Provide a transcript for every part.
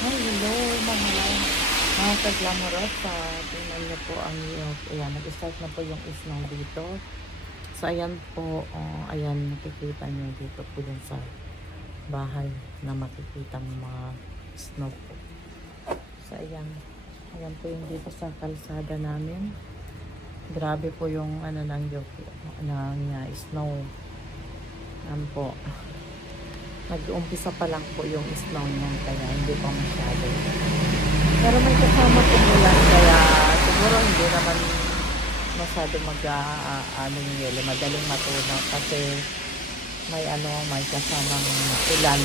Hi, hello mga ka-glamorosa. Tingnan niyo po ang iyong, ayan, nag-start na po yung snow dito. So, ayan po, ayan, nakikita niyo dito po dun sa bahay na makikita ng mga snow po. So, ayan, ayan po yung dito sa kalsada namin. Grabe po yung, ano lang yung, snow. Ayan po. Nag-uumpisa pa lang po yung snow niyan, kaya hindi pa masyado. Pero may kasama po ulan, kaya siguro hindi naman masyado ano yung yelo, madaling matunaw kasi may kasamang ulan,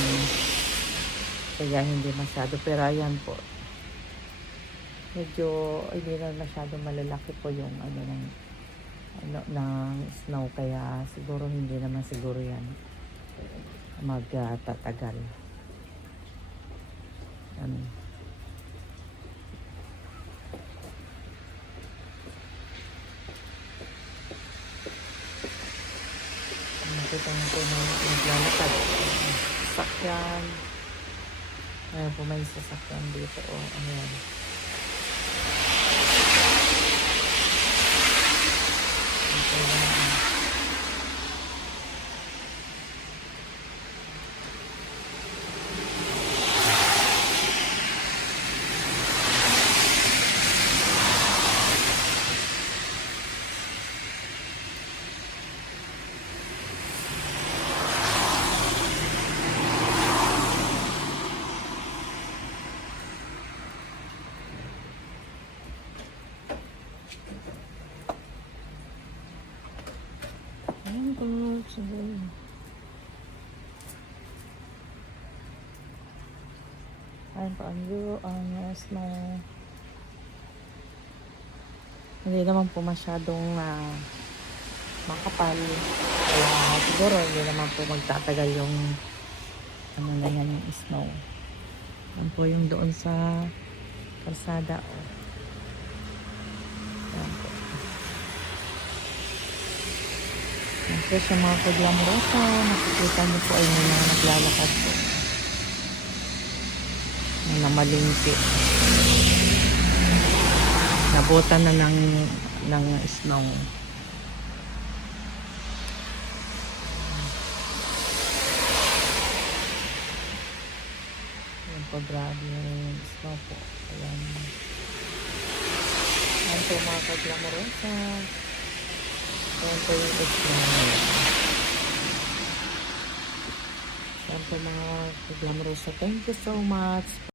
kaya hindi masyado. Pero ayan po, medyo hindi na masyado malalaki po yung ng snow, kaya siguro hindi naman siguro yan magtatagal. Nakita niyo po na naglalakad. Sasakyan. Ayan po, may sasakyan dito. Ayan. Ayan po. Ayan po ang snow. Hindi naman po masyadong makapal. Kaya siguro hindi naman po magtatagal yung yung snow. Yan po yung doon sa kalsada. Yan po. Yan po sa mga ka-glamorosa. Nakikita niyo po ay may mga naglalakad po. May namalingki. Nabutan na ng snow. Yan po, grabe yung snow po. Ayan. Yan po mga ka-glamorosa. Yan po yung snow. Yan po mga ka-glamorosa. Thank you so much.